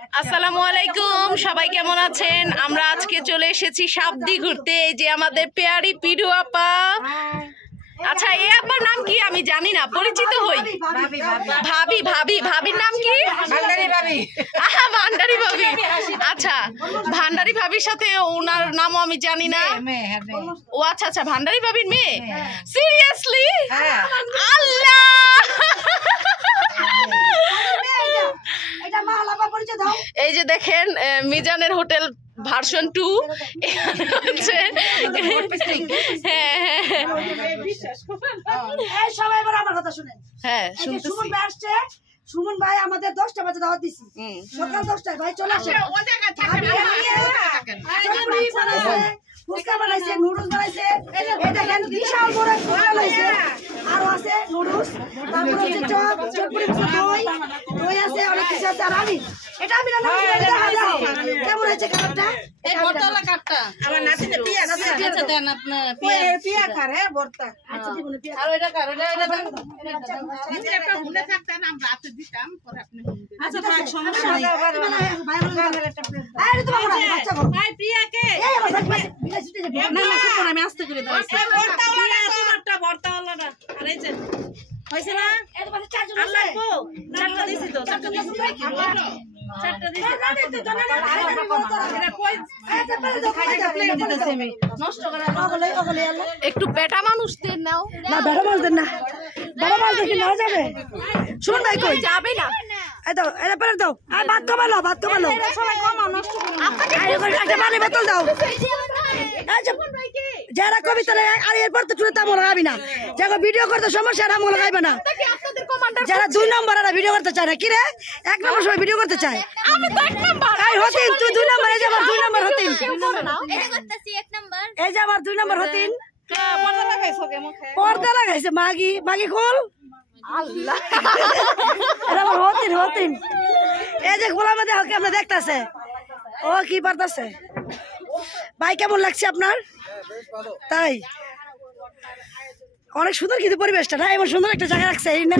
আসসালামু আলাইকুম, সবাই কেমন আছেন? আমরা আজকে চলে এসেছি সাবদি ঘুরতে। এই যে আমাদের পেয়ারি পিডু আপা। আচ্ছা, এ আপার নাম কি আমি জানি না, পরিচিত হই। ভাবি ভাবি ভাবির নাম কি? ভান্ডারি ভাবি। ভান্ডারি ভাবি। আচ্ছা, ভান্ডারি ভাবির সাথে ওনার নামও আমি জানি না। ও আচ্ছা আচ্ছা, ভান্ডারি ভাবির মেয়ে। সিরিয়াসলি? আল্লাহ, এই যে দেখেন মিজানের হোটেল ভার্সন 2। হচ্ছে হ্যাঁ, সুমন ভাই আমাদের 10টা বাজে দাওয়াত দিছি, সকাল 10টায় ভাই চলে আসে। ফুচকা বানাইছে, নুডলস বানাইছে, এই দেখেন বিশাল বড় ফুচকা বানাইছে, আর আছে নুডলস, তারপর হচ্ছে চপ, চটপটি, দই আছে, অনেক কিছু আছে। আর আমি এটা আমি রান্না করছি, দাও কেমন হয়েছে খাবারটা? এই ভর্তালা কাটটা আমার নাতিতে পিয়া আছে, দেন আপনি পিয়া খারে ভর্তা। আচ্ছা দিব না পিয়া, আর এটা কার, এটা দেন, এটা একটা ভুলে থাকতেন আমরা রাতে দিতাম, পরে আপনি। আচ্ছা ভাই সমস্যা নাই, ভাই আমার একটা প্লেট দাও। আরে তোমার বাচ্চা গো ভাই প্রিয়াকে এই আমার ভাই বিনা ছুটে যাবে না না, শুনুন আমি আস্তে করে দিয়েছি। ভর্তাওয়ালা তোমারটা, ভর্তাওয়ালাটা। আর এই যে হইছে না, এত বাজে চারজন আছে। আল্লাহ গো, চারটা দিছি তো, চারটা দিছি, চারটা দিছি। একটু বেটা মানুষ দেন নাও না, বেড়া মাছ দেন না, বেড়া মাছ দেখি না যাবে। শুনুন ভাই কই যাবে না, এই দাও, এটা পেরে দাও। আর ভাত কমালো, ভাত কমালো, সবাই কমা, নষ্ট করো না। একটা পানি বোতল দাও। যারা কবিতা আর এরপর তো চুলে তামো লাগাবি না, যারা ভিডিও করতে সমস্যা আর আমো লাগাইবে না। যারা 2 নম্বর এরা ভিডিও করতে চায় না, কি রে 1 নম্বর সবাই ভিডিও করতে চায়। আমি তো 1 নাম্বার। এই হতিন তুই 2 নম্বর, এই যে আমার 2 নম্বর হতিন, এটা করতেছি 1 নাম্বার। এই যে আমার 2 নম্বর হতিন। পর্দা লাগাইছো কে মুখে? পর্দা লাগাইছে মাগি, মাগি খোল। আল্লাহ, এটা আমার হতিন, হতিন। এই যে খোলা মধ্যে হকে আপনি দেখতাছে, ও কি পারতাছে। ভাই কেমন লাগছে আপনার? তাই অনেক সুন্দর কিন্তু পরিবেশটা না, এমন সুন্দর একটা জায়গা রাখছে এই না।